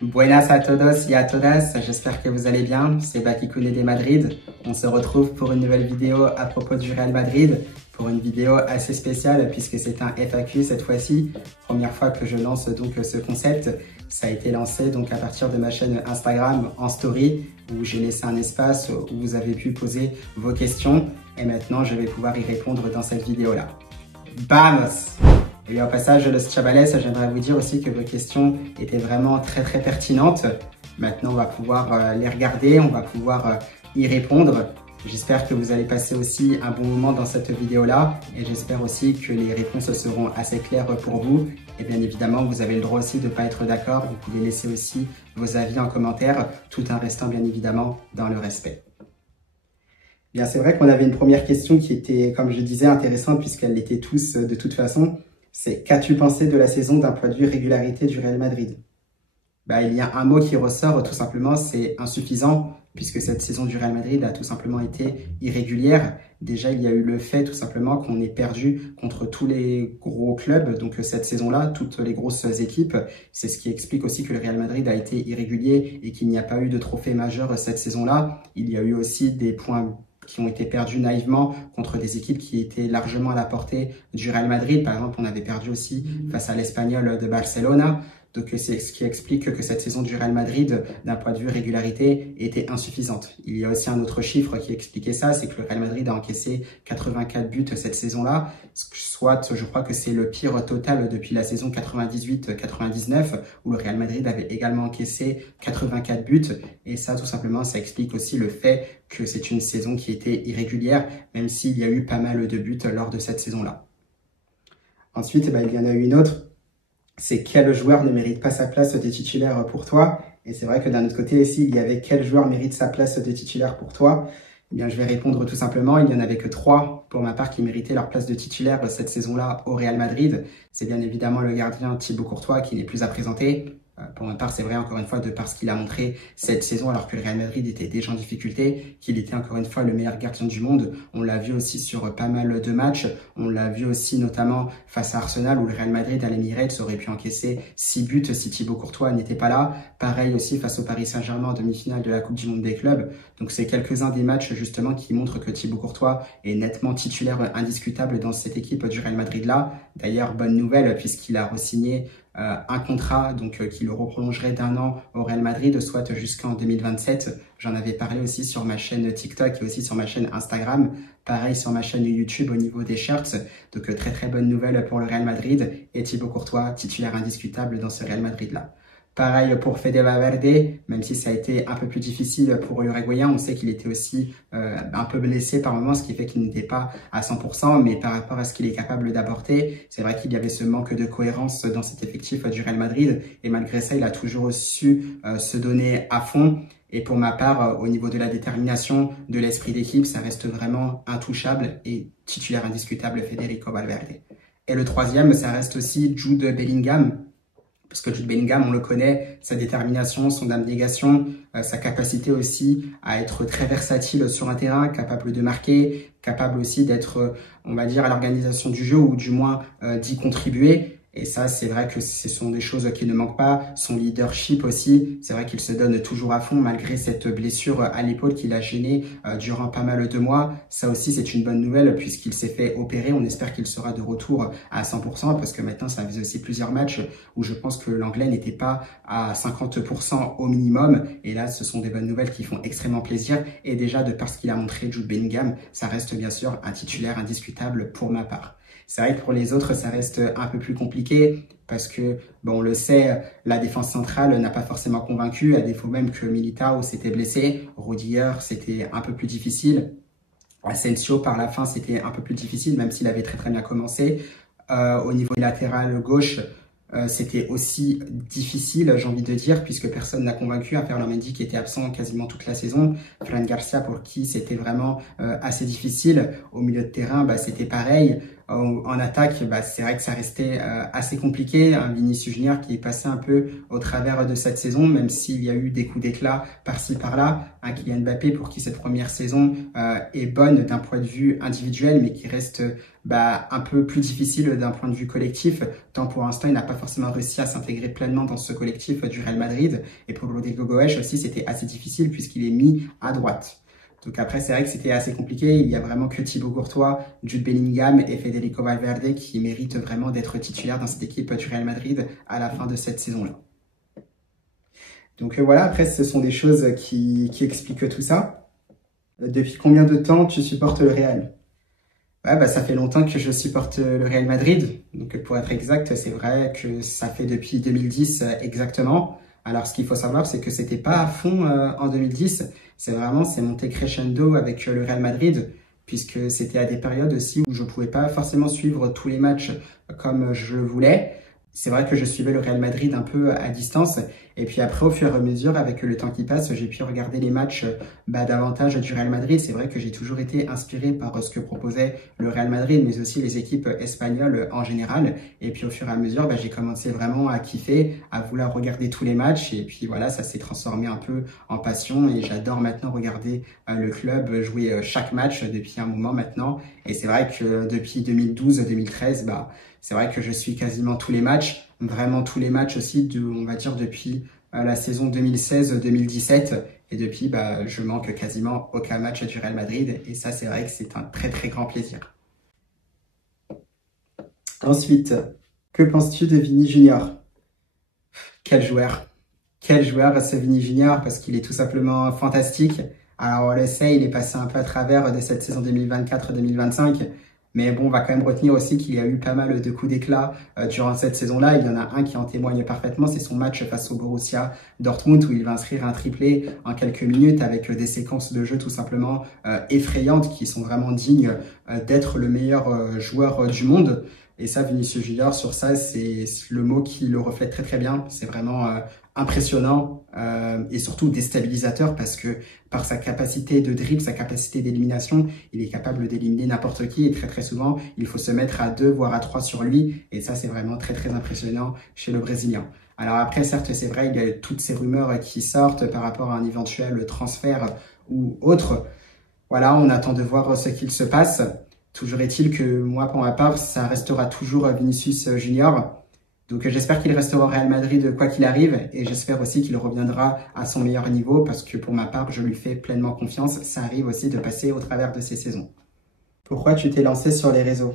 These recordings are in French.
Buenas a todos y a todas, j'espère que vous allez bien, c'est Bakikune de Madrid. On se retrouve pour une nouvelle vidéo à propos du Real Madrid, pour une vidéo assez spéciale puisque c'est un FAQ cette fois-ci. Première fois que je lance donc ce concept, ça a été lancé donc à partir de ma chaîne Instagram en story où j'ai laissé un espace où vous avez pu poser vos questions et maintenant je vais pouvoir y répondre dans cette vidéo-là. Vamos! Et bien, au passage, los chavales, j'aimerais vous dire aussi que vos questions étaient vraiment très pertinentes. Maintenant, on va pouvoir les regarder, on va pouvoir y répondre. J'espère que vous allez passer aussi un bon moment dans cette vidéo-là et j'espère aussi que les réponses seront assez claires pour vous. Et bien évidemment, vous avez le droit aussi de ne pas être d'accord. Vous pouvez laisser aussi vos avis en commentaire tout en restant bien évidemment dans le respect. Bien, c'est vrai qu'on avait une première question qui était, comme je disais, intéressante puisqu'elle l'était tous de toute façon. C'est qu'as-tu pensé de la saison d'un point de vue régularité du Real Madrid? Il y a un mot qui ressort tout simplement, c'est insuffisant, puisque cette saison du Real Madrid a tout simplement été irrégulière. Déjà, il y a eu le fait tout simplement qu'on ait perdu contre tous les gros clubs, donc cette saison-là, toutes les grosses équipes. C'est ce qui explique aussi que le Real Madrid a été irrégulier et qu'il n'y a pas eu de trophée majeur cette saison-là. Il y a eu aussi des points qui ont été perdus naïvement contre des équipes qui étaient largement à la portée du Real Madrid. Par exemple, on avait perdu aussi face à l'Espagnol de Barcelona. Donc, c'est ce qui explique que cette saison du Real Madrid, d'un point de vue régularité, était insuffisante. Il y a aussi un autre chiffre qui expliquait ça, c'est que le Real Madrid a encaissé 84 buts cette saison-là, soit je crois que c'est le pire total depuis la saison 98-99, où le Real Madrid avait également encaissé 84 buts. Et ça, tout simplement, ça explique aussi le fait que c'est une saison qui était irrégulière, même s'il y a eu pas mal de buts lors de cette saison-là. Ensuite, il y en a eu une autre. C'est quel joueur ne mérite pas sa place de titulaire pour toi? Et c'est vrai que d'un autre côté aussi, il y avait quel joueur mérite sa place de titulaire pour toi? Eh bien, je vais répondre tout simplement, il n'y en avait que 3 pour ma part qui méritaient leur place de titulaire cette saison-là au Real Madrid. C'est bien évidemment le gardien Thibaut Courtois qui n'est plus à présenter. Pour ma part, c'est vrai encore une fois de par ce qu'il a montré cette saison alors que le Real Madrid était déjà en difficulté, qu'il était encore une fois le meilleur gardien du monde. On l'a vu aussi sur pas mal de matchs. On l'a vu aussi notamment face à Arsenal où le Real Madrid à l'Emirates aurait pu encaisser 6 buts si Thibaut Courtois n'était pas là. Pareil aussi face au Paris Saint-Germain en demi-finale de la Coupe du Monde des clubs. Donc c'est quelques-uns des matchs justement qui montrent que Thibaut Courtois est nettement titulaire indiscutable dans cette équipe du Real Madrid là. D'ailleurs, bonne nouvelle puisqu'il a re-signé un contrat donc qui le reprolongerait d'1 an au Real Madrid, soit jusqu'en 2027. J'en avais parlé aussi sur ma chaîne TikTok et aussi sur ma chaîne Instagram. Pareil sur ma chaîne YouTube au niveau des shirts. Donc très bonne nouvelle pour le Real Madrid et Thibaut Courtois, titulaire indiscutable dans ce Real Madrid-là. Pareil pour Fede Valverde, même si ça a été un peu plus difficile pour l'Uruguayen, on sait qu'il était aussi un peu blessé par moments, ce qui fait qu'il n'était pas à 100%, mais par rapport à ce qu'il est capable d'apporter, c'est vrai qu'il y avait ce manque de cohérence dans cet effectif du Real Madrid, et malgré ça, il a toujours su se donner à fond. Et pour ma part, au niveau de la détermination, de l'esprit d'équipe, ça reste vraiment intouchable et titulaire indiscutable Federico Valverde. Et le troisième, ça reste aussi Jude Bellingham. Parce que Jude Bellingham, on le connaît, sa détermination, son abnégation, sa capacité aussi à être très versatile sur un terrain, capable de marquer, capable aussi d'être, on va dire, à l'organisation du jeu ou du moins d'y contribuer. Et ça, c'est vrai que ce sont des choses qui ne manquent pas. Son leadership aussi, c'est vrai qu'il se donne toujours à fond malgré cette blessure à l'épaule qui l'a gêné durant pas mal de mois. Ça aussi, c'est une bonne nouvelle puisqu'il s'est fait opérer. On espère qu'il sera de retour à 100% parce que maintenant, ça faisait aussi plusieurs matchs où je pense que l'anglais n'était pas à 50% au minimum. Et là, ce sont des bonnes nouvelles qui font extrêmement plaisir. Et déjà, de par ce qu'il a montré, Jude Bellingham, ça reste bien sûr un titulaire indiscutable pour ma part. C'est vrai que pour les autres, ça reste un peu plus compliqué parce que, on le sait, la défense centrale n'a pas forcément convaincu, à défaut même que Militao s'était blessé. Rudiger, c'était un peu plus difficile. Asensio, par la fin, c'était un peu plus difficile, même s'il avait très bien commencé. Au niveau latéral gauche, c'était aussi difficile, j'ai envie de dire, puisque personne n'a convaincu, à Ferland Mendy qui était absent quasiment toute la saison. Fran Garcia pour qui c'était vraiment assez difficile. Au milieu de terrain, c'était pareil. en attaque, c'est vrai que ça restait assez compliqué. Un Vinicius Junior qui est passé un peu au travers de cette saison, même s'il y a eu des coups d'éclat par-ci par-là. Un Kylian Mbappé pour qui cette première saison est bonne d'un point de vue individuel, mais qui reste un peu plus difficile d'un point de vue collectif, tant pour l'instant il n'a pas forcément réussi à s'intégrer pleinement dans ce collectif du Real Madrid. Et pour Rodrigo Goes aussi, c'était assez difficile puisqu'il est mis à droite. Donc après, c'est vrai que c'était assez compliqué. Il y a vraiment que Thibaut Courtois, Jude Bellingham et Federico Valverde qui méritent vraiment d'être titulaires dans cette équipe du Real Madrid à la fin de cette saison-là. Donc voilà, après, ce sont des choses qui expliquent tout ça. Depuis combien de temps tu supportes le Real? Ouais, ça fait longtemps que je supporte le Real Madrid. Donc pour être exact, c'est vrai que ça fait depuis 2010 exactement. Alors, ce qu'il faut savoir, c'est que c'était pas à fond en 2010. C'est monté crescendo avec le Real Madrid, puisque c'était à des périodes aussi où je pouvais pas forcément suivre tous les matchs comme je le voulais. C'est vrai que je suivais le Real Madrid un peu à distance. Et puis après, au fur et à mesure, avec le temps qui passe, j'ai pu regarder les matchs davantage du Real Madrid. C'est vrai que j'ai toujours été inspiré par ce que proposait le Real Madrid, mais aussi les équipes espagnoles en général. Et puis au fur et à mesure, j'ai commencé vraiment à kiffer, à vouloir regarder tous les matchs. Et puis voilà, ça s'est transformé un peu en passion. Et j'adore maintenant regarder le club jouer chaque match depuis un moment maintenant. Et c'est vrai que depuis 2012-2013, c'est vrai que je suis quasiment tous les matchs, vraiment tous les matchs aussi, on va dire depuis la saison 2016-2017. Et depuis, je manque quasiment aucun match du Real Madrid. Et ça, c'est vrai que c'est un très, très grand plaisir. Ensuite, que penses-tu de Vini Junior? Quel joueur! Quel joueur ce Vini Junior, parce qu'il est tout simplement fantastique. Alors, on le sait, il est passé un peu à travers de cette saison 2024-2025. Mais bon, on va quand même retenir aussi qu'il y a eu pas mal de coups d'éclat durant cette saison-là. Il y en a un qui en témoigne parfaitement, c'est son match face au Borussia Dortmund où il va inscrire un triplé en quelques minutes avec des séquences de jeu tout simplement effrayantes qui sont vraiment dignes d'être le meilleur joueur du monde. Et ça, Vinicius Junior, sur ça, c'est le mot qui le reflète très très bien. C'est vraiment impressionnant et surtout déstabilisateur parce que par sa capacité de dribble, sa capacité d'élimination, il est capable d'éliminer n'importe qui et très très souvent, il faut se mettre à 2 voire à 3 sur lui et ça, c'est vraiment très très impressionnant chez le Brésilien. Alors après, certes, c'est vrai, il y a toutes ces rumeurs qui sortent par rapport à un éventuel transfert ou autre. Voilà, on attend de voir ce qu'il se passe. Toujours est-il que moi, pour ma part, ça restera toujours Vinicius Junior. Donc j'espère qu'il restera au Real Madrid quoi qu'il arrive et j'espère aussi qu'il reviendra à son meilleur niveau parce que pour ma part, je lui fais pleinement confiance. Ça arrive aussi de passer au travers de ces saisons. Pourquoi tu t'es lancé sur les réseaux?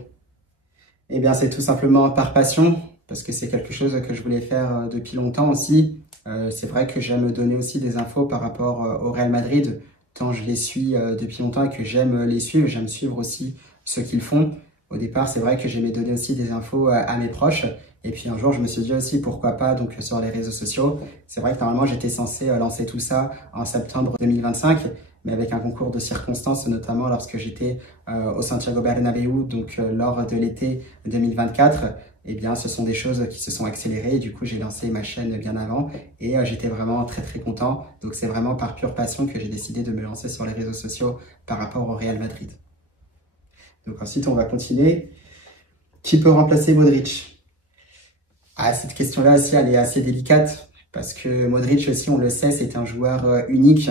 Eh bien, c'est tout simplement par passion parce que c'est quelque chose que je voulais faire depuis longtemps aussi. C'est vrai que j'aime donner aussi des infos par rapport au Real Madrid. Tant je les suis depuis longtemps et que j'aime les suivre, j'aime suivre aussi ce qu'ils font. Au départ, c'est vrai que j'aimais donner aussi des infos à mes proches. Et puis un jour, je me suis dit aussi, pourquoi pas, donc sur les réseaux sociaux. C'est vrai que normalement, j'étais censé lancer tout ça en septembre 2025, mais avec un concours de circonstances, notamment lorsque j'étais au Santiago Bernabéu, donc lors de l'été 2024, eh bien, ce sont des choses qui se sont accélérées. Et du coup, j'ai lancé ma chaîne bien avant et j'étais vraiment très, très content. Donc, c'est vraiment par pure passion que j'ai décidé de me lancer sur les réseaux sociaux par rapport au Real Madrid. Donc ensuite, on va continuer. Qui peut remplacer Modric? Ah, cette question-là aussi, elle est assez délicate parce que Modric aussi, on le sait, c'est un joueur unique.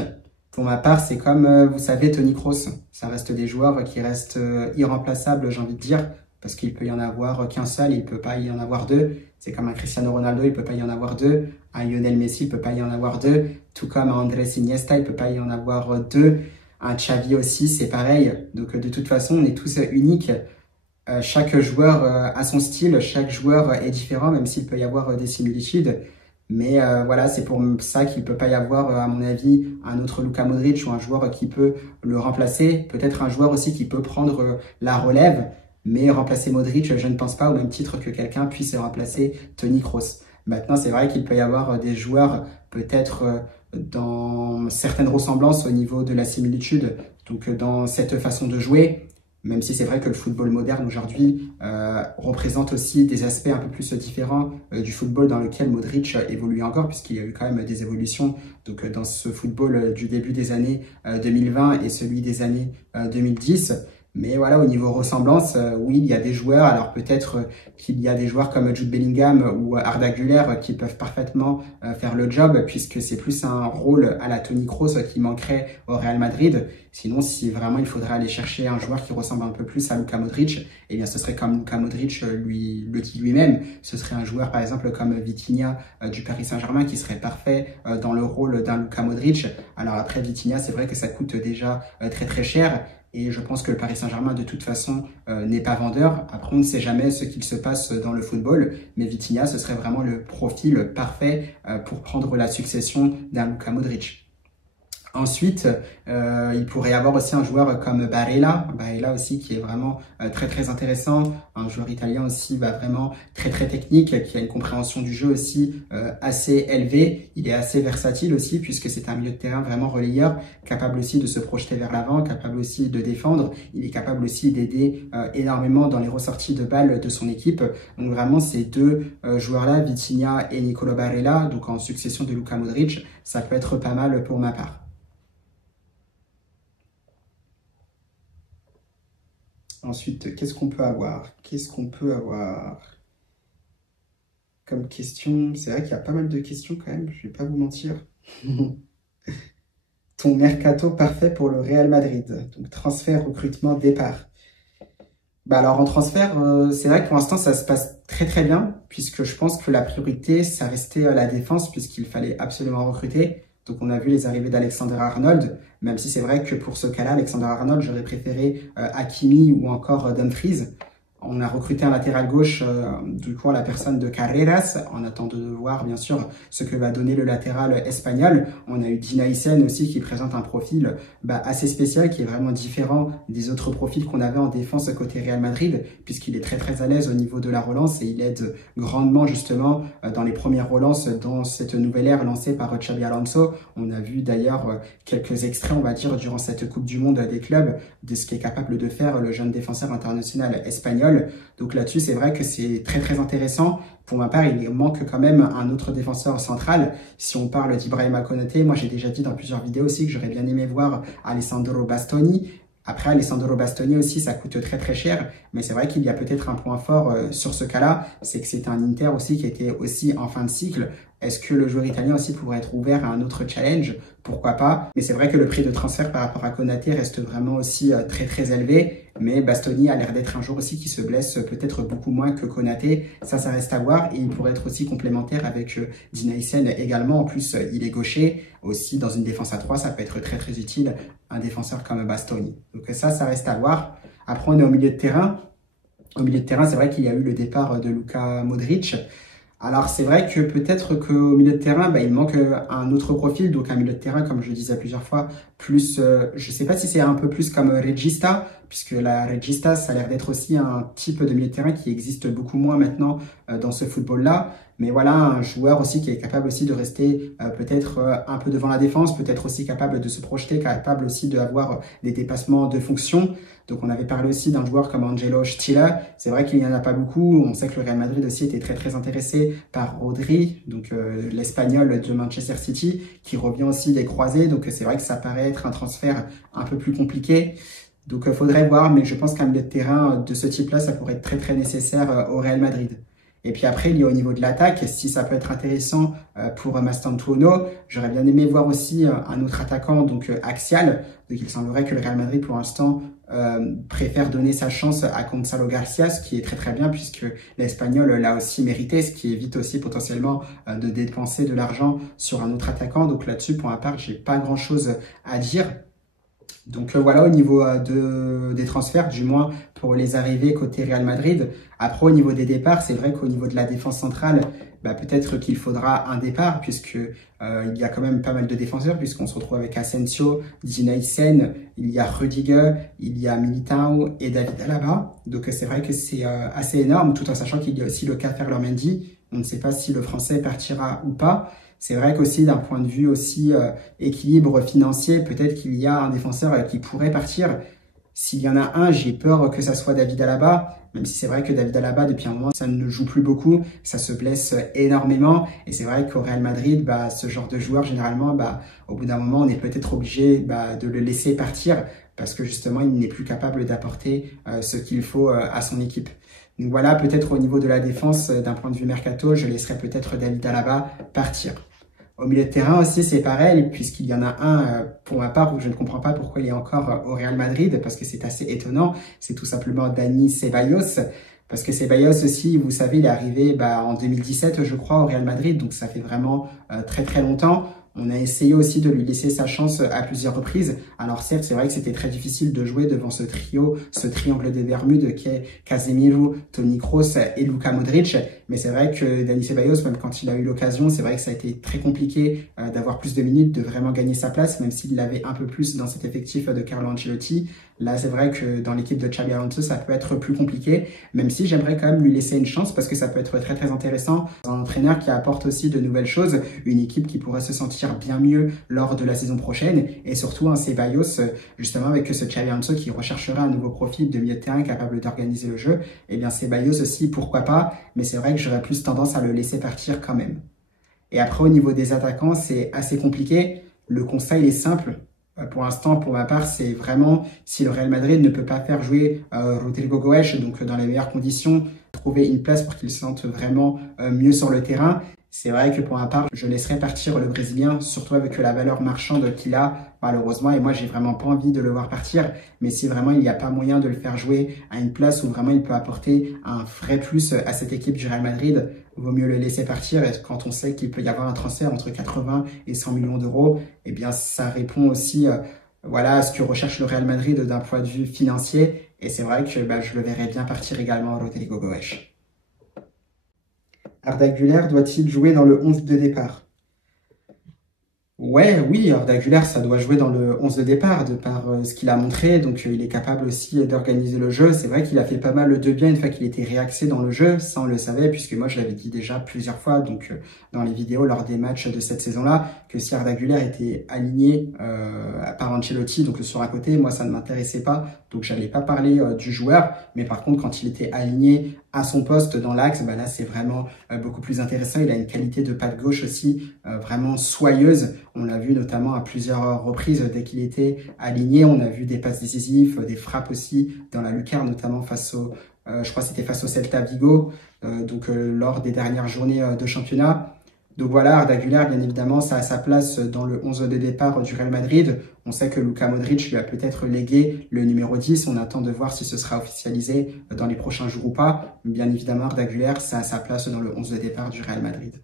Pour ma part, c'est comme, vous savez, Toni Kroos. Ça reste des joueurs qui restent irremplaçables, j'ai envie de dire, parce qu'il peut y en avoir qu'un seul, il peut pas y en avoir deux. C'est comme un Cristiano Ronaldo, il peut pas y en avoir deux. Un Lionel Messi, il peut pas y en avoir deux. Tout comme un Andrés Iniesta, il peut pas y en avoir deux. Un Xavi aussi, c'est pareil. Donc, de toute façon, on est tous uniques. Chaque joueur a son style, chaque joueur est différent, même s'il peut y avoir des similitudes. Mais voilà, c'est pour ça qu'il peut pas y avoir, à mon avis, un autre Luka Modric ou un joueur qui peut le remplacer. Peut-être un joueur aussi qui peut prendre la relève. Mais remplacer Modric, je ne pense pas au même titre que quelqu'un puisse remplacer Toni Kroos. Maintenant, c'est vrai qu'il peut y avoir des joueurs peut-être dans certaines ressemblances au niveau de la similitude, donc dans cette façon de jouer, même si c'est vrai que le football moderne aujourd'hui représente aussi des aspects un peu plus différents du football dans lequel Modric évolue encore, puisqu'il y a eu quand même des évolutions donc, dans ce football du début des années 2020 et celui des années 2010. Mais voilà, au niveau ressemblance, oui, il y a des joueurs. Alors peut-être qu'il y a des joueurs comme Jude Bellingham ou Arda Güler qui peuvent parfaitement faire le job, puisque c'est plus un rôle à la Toni Kroos qui manquerait au Real Madrid. Sinon, si vraiment il faudrait aller chercher un joueur qui ressemble un peu plus à Luka Modric, eh bien ce serait comme Luka Modric le dit lui-même. Ce serait un joueur par exemple comme Vitinha du Paris Saint-Germain qui serait parfait dans le rôle d'un Luka Modric. Alors après Vitinha, c'est vrai que ça coûte déjà très très cher. Et je pense que le Paris Saint-Germain, de toute façon, n'est pas vendeur. Après, on ne sait jamais ce qu'il se passe dans le football. Mais Vitinha, ce serait vraiment le profil parfait pour prendre la succession d'un Luka Modric. Ensuite, il pourrait y avoir aussi un joueur comme Barella aussi qui est vraiment très très intéressant, un joueur italien aussi vraiment très très technique, qui a une compréhension du jeu aussi assez élevée. Il est assez versatile aussi puisque c'est un milieu de terrain vraiment relayeur, capable aussi de se projeter vers l'avant, capable aussi de défendre. Il est capable aussi d'aider énormément dans les ressorties de balles de son équipe. Donc vraiment ces deux joueurs-là, Vitinha et Nicolo Barella, donc en succession de Luka Modric, ça peut être pas mal pour ma part. Ensuite, qu'est-ce qu'on peut avoir? Qu'est-ce qu'on peut avoir comme question? C'est vrai qu'il y a pas mal de questions quand même, je vais pas vous mentir. Ton mercato parfait pour le Real Madrid. Donc transfert, recrutement, départ. Bah alors en transfert, c'est vrai que pour l'instant ça se passe très très bien, puisque je pense que la priorité, ça restait la défense, puisqu'il fallait absolument recruter. Donc on a vu les arrivées d'Alexander-Arnold, même si c'est vrai que pour ce cas-là, Alexander-Arnold, j'aurais préféré Hakimi ou encore Dumfries. On a recruté un latéral gauche, du coup, la personne de Carreras, en attendant de voir, bien sûr, ce que va donner le latéral espagnol. On a eu Dina Isen aussi, qui présente un profil assez spécial, qui est vraiment différent des autres profils qu'on avait en défense côté Real Madrid, puisqu'il est très très à l'aise au niveau de la relance et il aide grandement, justement, dans les premières relances dans cette nouvelle ère lancée par Xabi Alonso. On a vu d'ailleurs quelques extraits, on va dire, durant cette Coupe du Monde des clubs, de ce qu'est capable de faire le jeune défenseur international espagnol. Donc là-dessus, c'est vrai que c'est très très intéressant. Pour ma part, il manque quand même un autre défenseur central. Si on parle d'Ibrahima Konaté, moi j'ai déjà dit dans plusieurs vidéos aussi que j'aurais bien aimé voir Alessandro Bastoni. Après, Alessandro Bastoni aussi, ça coûte très très cher, mais c'est vrai qu'il y a peut-être un point fort sur ce cas-là, c'est que c'est un Inter aussi qui était aussi en fin de cycle. Est-ce que le joueur italien aussi pourrait être ouvert à un autre challenge? Pourquoi pas? Mais c'est vrai que le prix de transfert par rapport à Konaté reste vraiment aussi très très élevé. Mais Bastoni a l'air d'être un joueur aussi qui se blesse peut-être beaucoup moins que Konaté. Ça reste à voir. Et il pourrait être aussi complémentaire avec Dina Isen également. En plus, il est gaucher. Aussi, dans une défense à 3, ça peut être très très utile, un défenseur comme Bastoni. Donc ça reste à voir. Après, on est au milieu de terrain. Au milieu de terrain, c'est vrai qu'il y a eu le départ de Luka Modric. Alors c'est vrai que peut-être qu'au milieu de terrain, il manque un autre profil, donc un milieu de terrain, comme je le disais plusieurs fois, plus, je sais pas si c'est un peu plus comme Regista, puisque la Regista, ça a l'air d'être aussi un type de milieu de terrain qui existe beaucoup moins maintenant dans ce football-là. Mais voilà, un joueur aussi qui est capable aussi de rester peut-être un peu devant la défense, peut-être aussi capable de se projeter, capable aussi d'avoir des dépassements de fonction. Donc on avait parlé aussi d'un joueur comme Angelo Stiller. C'est vrai qu'il n'y en a pas beaucoup. On sait que le Real Madrid aussi était très très intéressé par Rodri, donc l'Espagnol de Manchester City, qui revient aussi des croisés. Donc c'est vrai que ça paraît être un transfert un peu plus compliqué. Donc il faudrait voir, mais je pense qu'un milieu de terrain de ce type-là, ça pourrait être très très nécessaire au Real Madrid. Et puis après, il y a au niveau de l'attaque, si ça peut être intéressant pour Mastantuono, j'aurais bien aimé voir aussi un autre attaquant, donc axial. Donc il semblerait que le Real Madrid, pour l'instant, préfère donner sa chance à Gonzalo Garcia, ce qui est très très bien, puisque l'Espagnol l'a aussi mérité, ce qui évite aussi potentiellement de dépenser de l'argent sur un autre attaquant. Donc là-dessus, pour ma part, j'ai pas grand-chose à dire. Donc voilà au niveau des transferts, du moins pour les arrivées côté Real Madrid. Après au niveau des départs, c'est vrai qu'au niveau de la défense centrale, peut-être qu'il faudra un départ puisque il y a quand même pas mal de défenseurs puisqu'on se retrouve avec Asensio, Dina Isen, il y a Rudiger, il y a Militao et David Alaba. Donc c'est vrai que c'est assez énorme tout en sachant qu'il y a aussi le cas Ferland Mendy. On ne sait pas si le Français partira ou pas. C'est vrai qu'aussi d'un point de vue aussi équilibre financier, peut-être qu'il y a un défenseur qui pourrait partir. S'il y en a un, j'ai peur que ça soit David Alaba, même si c'est vrai que David Alaba, depuis un moment, ça ne joue plus beaucoup, ça se blesse énormément. Et c'est vrai qu'au Real Madrid, ce genre de joueur, généralement, au bout d'un moment, on est peut-être obligé de le laisser partir parce que justement, il n'est plus capable d'apporter ce qu'il faut à son équipe. Donc voilà, peut-être au niveau de la défense, d'un point de vue mercato, je laisserai peut-être David Alaba partir. Au milieu de terrain aussi, c'est pareil, puisqu'il y en a un, pour ma part, où je ne comprends pas pourquoi il est encore au Real Madrid, parce que c'est assez étonnant, c'est tout simplement Dani Ceballos, parce que Ceballos aussi, vous savez, il est arrivé en 2017, je crois, au Real Madrid, donc ça fait vraiment très très longtemps. On a essayé aussi de lui laisser sa chance à plusieurs reprises. Alors certes, c'est vrai que c'était très difficile de jouer devant ce trio, ce triangle des Bermudes qui est Casemiro, Toni Kroos et Luka Modric. Mais c'est vrai que Dani Ceballos, même quand il a eu l'occasion, c'est vrai que ça a été très compliqué d'avoir plus de minutes, de vraiment gagner sa place, même s'il l'avait un peu plus dans cet effectif de Carlo Ancelotti. Là, c'est vrai que dans l'équipe de Xabi Alonso, ça peut être plus compliqué, même si j'aimerais quand même lui laisser une chance parce que ça peut être très très intéressant. Un entraîneur qui apporte aussi de nouvelles choses, une équipe qui pourrait se sentir bien mieux lors de la saison prochaine et surtout un Ceballos, justement avec ce Xabi Alonso qui recherchera un nouveau profil de milieu de terrain capable d'organiser le jeu. Et bien Ceballos aussi, pourquoi pas, mais c'est vrai que j'aurais plus tendance à le laisser partir quand même. Et après, au niveau des attaquants, c'est assez compliqué. Le constat, il est simple. Pour l'instant, pour ma part, c'est vraiment si le Real Madrid ne peut pas faire jouer Rodrigo Goes, donc dans les meilleures conditions, trouver une place pour qu'il se sente vraiment mieux sur le terrain. C'est vrai que pour ma part, je laisserai partir le Brésilien, surtout avec la valeur marchande qu'il a, malheureusement. Et moi, j'ai vraiment pas envie de le voir partir. Mais si vraiment il n'y a pas moyen de le faire jouer à une place où vraiment il peut apporter un vrai plus à cette équipe du Real Madrid, vaut mieux le laisser partir. Et quand on sait qu'il peut y avoir un transfert entre 80 et 100 millions d'euros, eh bien, ça répond aussi voilà, à ce que recherche le Real Madrid d'un point de vue financier. Et c'est vrai que je le verrais bien partir également, Rodrigo Goes. Arda Güler doit-il jouer dans le 11 de départ? Oui, Arda Güler, ça doit jouer dans le 11 de départ, de par ce qu'il a montré. Donc, il est capable aussi d'organiser le jeu. C'est vrai qu'il a fait pas mal de bien une fois qu'il était réaxé dans le jeu. Ça, on le savait, puisque moi, je l'avais dit déjà plusieurs fois, donc dans les vidéos, lors des matchs de cette saison-là, que si Arda Güler était aligné par Ancelotti, donc sur un côté, moi, ça ne m'intéressait pas. Donc, j'allais pas parler du joueur. Mais par contre, quand il était aligné à son poste dans l'axe, là, c'est vraiment beaucoup plus intéressant. Il a une qualité de patte gauche aussi vraiment soyeuse. On l'a vu notamment à plusieurs reprises dès qu'il était aligné. On a vu des passes décisives, des frappes aussi dans la lucarne, notamment face au, je crois que c'était face au Celta Vigo, lors des dernières journées de championnat. Donc voilà, Arda Güler, bien évidemment, ça a sa place dans le 11 de départ du Real Madrid. On sait que Luka Modric lui a peut-être légué le numéro 10. On attend de voir si ce sera officialisé dans les prochains jours ou pas. Bien évidemment, Arda Güler, ça a sa place dans le 11 de départ du Real Madrid.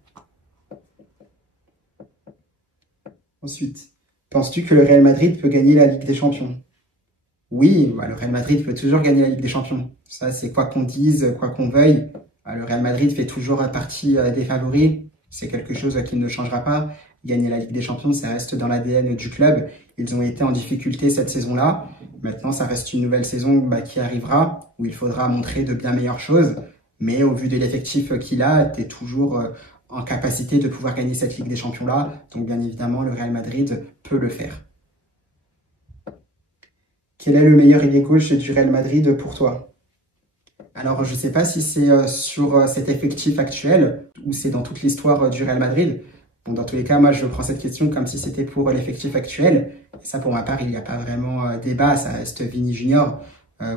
Ensuite, penses-tu que le Real Madrid peut gagner la Ligue des Champions? Oui, le Real Madrid peut toujours gagner la Ligue des Champions. Ça, c'est quoi qu'on dise, quoi qu'on veuille. Le Real Madrid fait toujours partie des favoris. C'est quelque chose qui ne changera pas. Gagner la Ligue des Champions, ça reste dans l'ADN du club. Ils ont été en difficulté cette saison-là. Maintenant, ça reste une nouvelle saison qui arrivera, où il faudra montrer de bien meilleures choses. Mais au vu de l'effectif qu'il a, tu es toujours en capacité de pouvoir gagner cette Ligue des Champions-là. Donc, bien évidemment, le Real Madrid peut le faire. Quel est le meilleur ailier gauche du Real Madrid pour toi? Alors, je ne sais pas si c'est sur cet effectif actuel ou c'est dans toute l'histoire du Real Madrid. Bon, dans tous les cas, moi, je prends cette question comme si c'était pour l'effectif actuel. Et ça, pour ma part, il n'y a pas vraiment débat. Ça reste Vini Junior,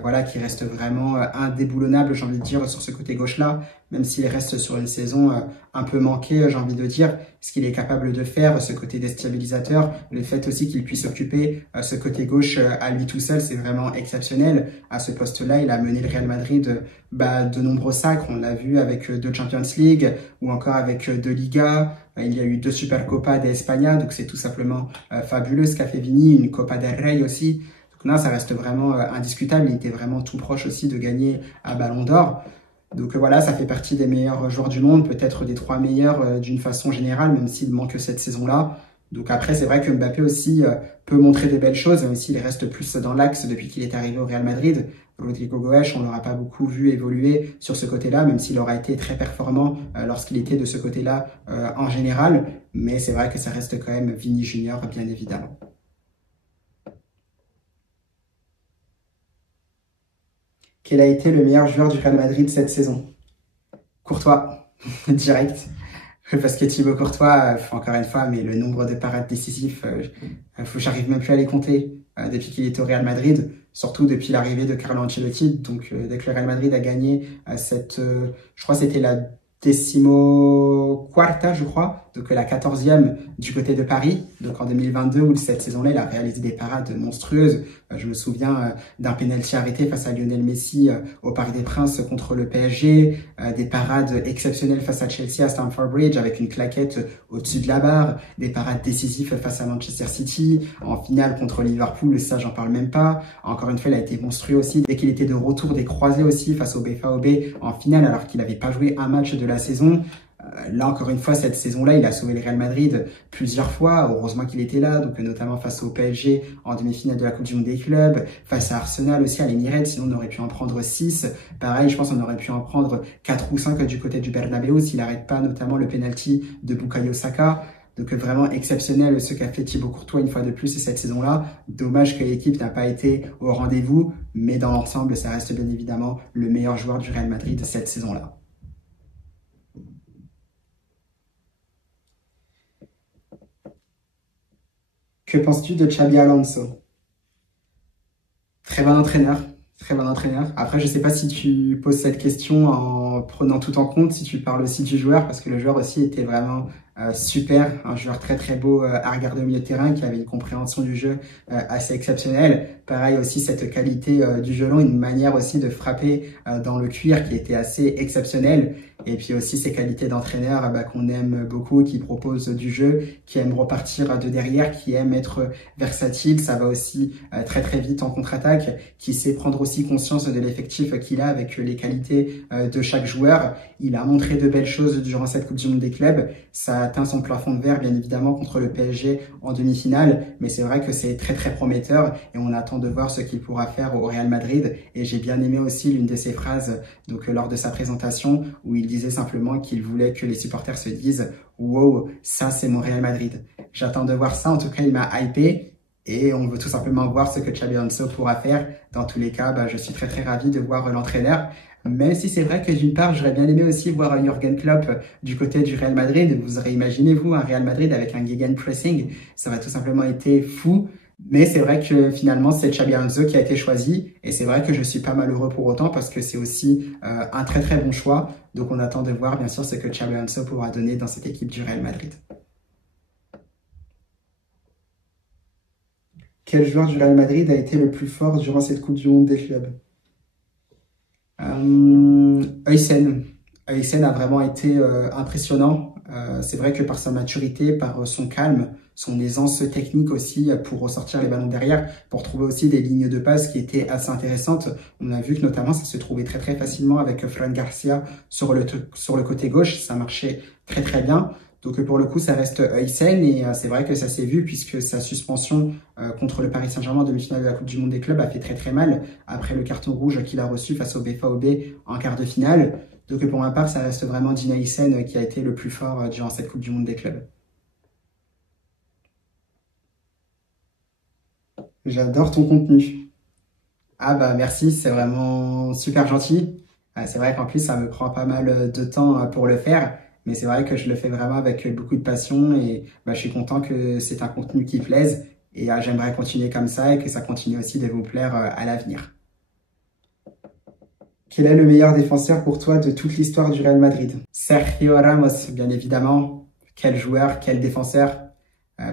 voilà, qui reste vraiment indéboulonnable, j'ai envie de dire, sur ce côté gauche-là. Même s'il reste sur une saison un peu manquée, j'ai envie de dire, ce qu'il est capable de faire, ce côté déstabilisateur, le fait aussi qu'il puisse occuper ce côté gauche à lui tout seul, c'est vraiment exceptionnel. À ce poste-là, il a mené le Real Madrid de nombreux sacres. On l'a vu avec 2 Champions League ou encore avec 2 Liga. Il y a eu 2 Supercopa de España, donc c'est tout simplement fabuleux ce qu'a fait Vini, une Copa del Rey aussi. Donc là, ça reste vraiment indiscutable. Il était vraiment tout proche aussi de gagner un Ballon d'Or. Donc voilà, ça fait partie des meilleurs joueurs du monde, peut-être des 3 meilleurs d'une façon générale, même s'il manque cette saison-là. Donc après, c'est vrai que Mbappé aussi peut montrer des belles choses, même s'il reste plus dans l'axe depuis qu'il est arrivé au Real Madrid. Rodrigo Goes, on ne l'aura pas beaucoup vu évoluer sur ce côté-là, même s'il aura été très performant lorsqu'il était de ce côté-là en général. Mais c'est vrai que ça reste quand même Vini Junior, bien évidemment. Quel a été le meilleur joueur du Real Madrid cette saison? Courtois, direct. Parce que Thibaut Courtois, encore une fois, mais le nombre de parades décisives, j'arrive même plus à les compter. depuis qu'il est au Real Madrid, surtout depuis l'arrivée de Carlo Ancelotti. Donc, dès que le Real Madrid a gagné je crois que c'était la decimoquarta, je crois, donc la 14e du côté de Paris, donc en 2022, où cette saison-là, il a réalisé des parades monstrueuses. Je me souviens d'un penalty arrêté face à Lionel Messi au Parc des Princes contre le PSG, des parades exceptionnelles face à Chelsea à Stamford Bridge avec une claquette au-dessus de la barre, des parades décisives face à Manchester City, en finale contre Liverpool, ça j'en parle même pas. Encore une fois, il a été monstrueux aussi dès qu'il était de retour des croisés aussi face au BVB en finale alors qu'il n'avait pas joué un match de la saison. Là, encore une fois, cette saison-là, il a sauvé le Real Madrid plusieurs fois. Heureusement qu'il était là, donc notamment face au PSG en demi-finale de la Coupe du Monde des clubs, face à Arsenal aussi à l'Emirates, sinon on aurait pu en prendre 6. Pareil, je pense qu'on aurait pu en prendre 4 ou 5 du côté du Bernabeu s'il n'arrête pas notamment le penalty de Bukayo Saka. Donc vraiment exceptionnel ce qu'a fait Thibaut Courtois une fois de plus cette saison-là. Dommage que l'équipe n'a pas été au rendez-vous, mais dans l'ensemble, ça reste bien évidemment le meilleur joueur du Real Madrid cette saison-là. Que penses-tu de Xabi Alonso? Très bon entraîneur, très bon entraîneur. Après, je ne sais pas si tu poses cette question en prenant tout en compte, si tu parles aussi du joueur, parce que le joueur aussi était vraiment super, un joueur très très beau à regarder au milieu de terrain, qui avait une compréhension du jeu assez exceptionnelle. Pareil aussi cette qualité du violon, une manière aussi de frapper dans le cuir qui était assez exceptionnelle. Et puis aussi ses qualités d'entraîneur qu'on aime beaucoup, qui propose du jeu, qui aime repartir de derrière, qui aime être versatile. Ça va aussi très très vite en contre-attaque, qui sait prendre aussi conscience de l'effectif qu'il a avec les qualités de chaque joueur. Il a montré de belles choses durant cette Coupe du Monde des clubs. Ça a atteint son plafond de verre bien évidemment contre le PSG en demi-finale, mais c'est vrai que c'est très très prometteur et on attend de voir ce qu'il pourra faire au Real Madrid. Et j'ai bien aimé aussi l'une de ses phrases lors de sa présentation où il disait simplement qu'il voulait que les supporters se disent « Wow, ça c'est mon Real Madrid ». J'attends de voir ça, en tout cas il m'a hypé et on veut tout simplement voir ce que Xabi Alonso pourra faire. Dans tous les cas, je suis très très ravi de voir l'entraîneur. Même si c'est vrai que d'une part, j'aurais bien aimé aussi voir Jürgen Klopp du côté du Real Madrid. Vous aurez imaginé, vous, un Real Madrid avec un gegenpressing, ça aurait tout simplement été fou. Mais c'est vrai que finalement, c'est Xabi Alonso qui a été choisi. Et c'est vrai que je suis pas malheureux pour autant parce que c'est aussi un très très bon choix. Donc on attend de voir bien sûr ce que Xabi Alonso pourra donner dans cette équipe du Real Madrid. Quel joueur du Real Madrid a été le plus fort durant cette Coupe du Monde des clubs? Huysen. Huysen a vraiment été impressionnant. C'est vrai que par sa maturité, par son calme, son aisance technique aussi pour ressortir les ballons derrière, pour trouver aussi des lignes de passe qui étaient assez intéressantes. On a vu que notamment ça se trouvait très très facilement avec Fran Garcia sur le côté gauche, ça marchait très très bien. Donc pour le coup, ça reste Huysen et c'est vrai que ça s'est vu puisque sa suspension contre le Paris Saint-Germain en demi-finale de la Coupe du Monde des clubs a fait très très mal après le carton rouge qu'il a reçu face au BVB en quart de finale. Donc pour ma part, ça reste vraiment Dean Huysen qui a été le plus fort durant cette Coupe du Monde des clubs. J'adore ton contenu. Ah merci, c'est vraiment super gentil. C'est vrai qu'en plus, ça me prend pas mal de temps pour le faire. Mais c'est vrai que je le fais vraiment avec beaucoup de passion et je suis content que c'est un contenu qui plaise et j'aimerais continuer comme ça et que ça continue aussi de vous plaire à l'avenir. Quel est le meilleur défenseur pour toi de toute l'histoire du Real Madrid? Sergio Ramos, bien évidemment. Quel joueur, quel défenseur.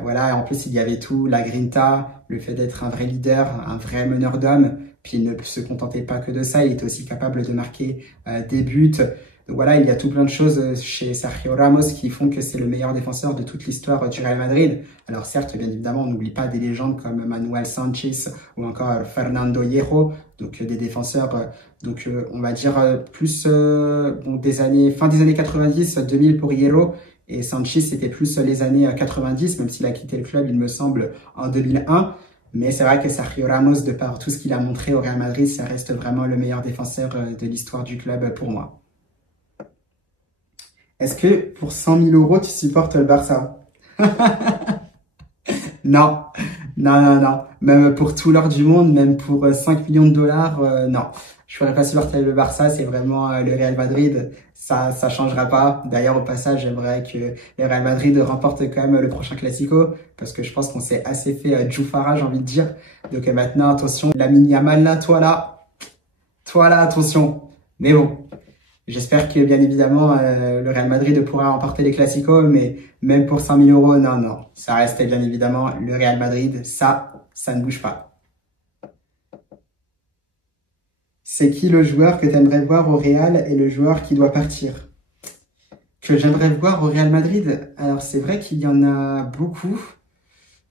Voilà, en plus il y avait tout, la grinta, le fait d'être un vrai leader, un vrai meneur d'hommes. Puis il ne se contentait pas que de ça, il était aussi capable de marquer des buts. Donc voilà, il y a tout plein de choses chez Sergio Ramos qui font que c'est le meilleur défenseur de toute l'histoire du Real Madrid. Alors certes, bien évidemment, on n'oublie pas des légendes comme Manuel Sanchez ou encore Fernando Hierro, donc des défenseurs, on va dire plus fin des années 90, 2000 pour Hierro, et Sanchez c'était plus les années 90, même s'il a quitté le club, il me semble, en 2001. Mais c'est vrai que Sergio Ramos, de par tout ce qu'il a montré au Real Madrid, ça reste vraiment le meilleur défenseur de l'histoire du club pour moi. Est-ce que pour 100 000 euros, tu supportes le Barça? Non, non. Même pour tout l'or du monde, même pour 5 millions de dollars, non. Je pourrais pas supporter le Barça, c'est vraiment le Real Madrid. Ça changera pas. D'ailleurs, au passage, j'aimerais que le Real Madrid remporte quand même le prochain Classico, parce que je pense qu'on s'est assez fait Djoufara, j'ai envie de dire. Donc maintenant, attention, Lamine Yamal là, toi là, attention. Mais bon, j'espère que bien évidemment le Real Madrid pourra remporter les Classicos, mais même pour 5 000 €, non, ça reste bien évidemment le Real Madrid. Ça ne bouge pas. C'est qui le joueur que tu aimerais voir au Real et le joueur qui doit partir? Que j'aimerais voir au Real Madrid? Alors c'est vrai qu'il y en a beaucoup.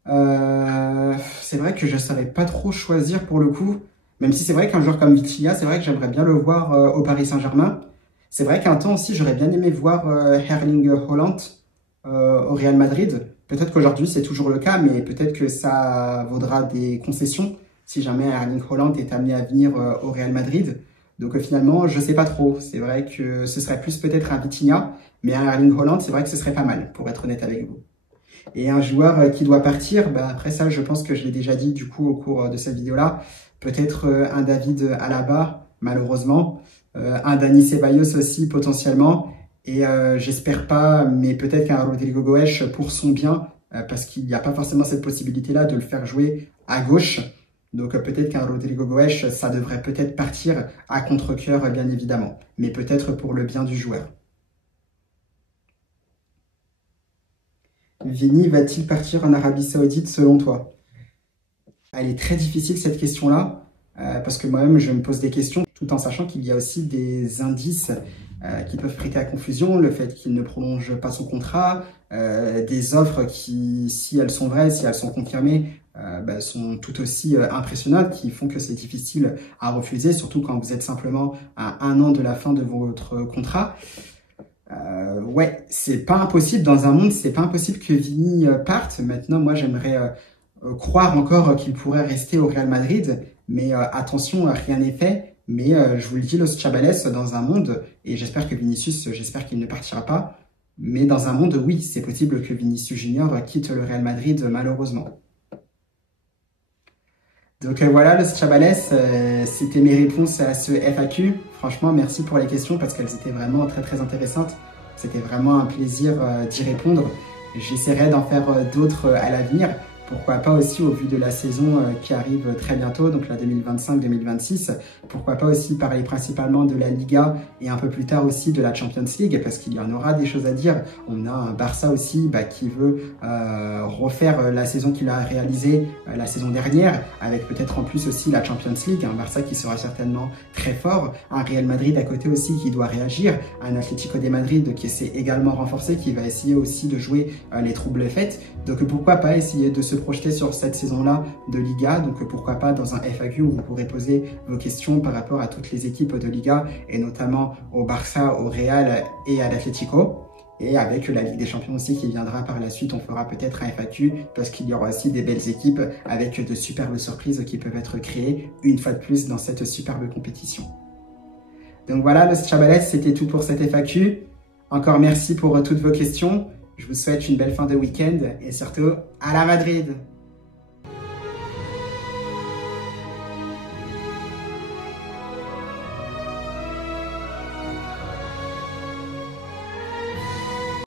C'est vrai que je ne saurais pas trop choisir pour le coup. Même si c'est vrai qu'un joueur comme Vitinha, c'est vrai que j'aimerais bien le voir au Paris Saint-Germain. C'est vrai qu'un temps aussi, j'aurais bien aimé voir Erling Haaland au Real Madrid. Peut-être qu'aujourd'hui, c'est toujours le cas, mais peut-être que ça vaudra des concessions si jamais Erling Haaland est amené à venir au Real Madrid. Donc finalement, je sais pas trop. C'est vrai que ce serait plus peut-être un Vitinha, mais un Erling Haaland, c'est vrai que ce serait pas mal, pour être honnête avec vous. Et un joueur qui doit partir, bah après ça, je pense que je l'ai déjà dit du coup au cours de cette vidéo-là. Peut-être un David Alaba, malheureusement. Un Dani Ceballos aussi, potentiellement. Et j'espère pas, mais peut-être qu'un Rodrigo Goes pour son bien, parce qu'il n'y a pas forcément cette possibilité-là de le faire jouer à gauche. Donc peut-être qu'un Rodrigo Goes, ça devrait peut-être partir à contre-cœur, bien évidemment. Mais peut-être pour le bien du joueur. Vini va-t-il partir en Arabie Saoudite selon toi? Elle est très difficile cette question-là, parce que moi-même je me pose des questions, tout en sachant qu'il y a aussi des indices qui peuvent prêter à confusion, le fait qu'il ne prolonge pas son contrat, des offres qui, si elles sont vraies, si elles sont confirmées, sont tout aussi impressionnantes, qui font que c'est difficile à refuser, surtout quand vous êtes simplement à 1 an de la fin de votre contrat. Ouais, c'est pas impossible dans un monde, c'est pas impossible que Vini parte. Maintenant, moi, j'aimerais croire encore qu'il pourrait rester au Real Madrid, mais attention, rien n'est fait. Mais je vous le dis, Los Chavales, dans un monde, et j'espère que Vinicius, j'espère qu'il ne partira pas, mais dans un monde, oui, c'est possible que Vinicius Junior quitte le Real Madrid, malheureusement. Donc voilà, Los Chavales, c'était mes réponses à ce FAQ. Franchement, merci pour les questions parce qu'elles étaient vraiment très très intéressantes. C'était vraiment un plaisir d'y répondre. J'essaierai d'en faire d'autres à l'avenir. Pourquoi pas aussi au vu de la saison qui arrive très bientôt, donc la 2025-2026. Pourquoi pas aussi parler principalement de la Liga et un peu plus tard aussi de la Champions League parce qu'il y en aura des choses à dire. On a un Barça aussi qui veut refaire la saison qu'il a réalisée la saison dernière avec peut-être en plus aussi la Champions League. Un Barça qui sera certainement très fort. Un Real Madrid à côté aussi qui doit réagir. Un Atlético de Madrid qui s'est également renforcé, qui va essayer aussi de jouer les troubles faits. Donc pourquoi pas essayer de se projeter sur cette saison-là de Liga. Donc pourquoi pas dans un FAQ où vous pourrez poser vos questions par rapport à toutes les équipes de Liga et notamment au Barça, au Real et à l'Atlético. Et avec la Ligue des Champions aussi qui viendra par la suite, on fera peut-être un FAQ parce qu'il y aura aussi des belles équipes avec de superbes surprises qui peuvent être créées une fois de plus dans cette superbe compétition. Donc voilà, Los Chavales, c'était tout pour cette FAQ. Encore merci pour toutes vos questions. Je vous souhaite une belle fin de week-end et surtout, à la Madrid!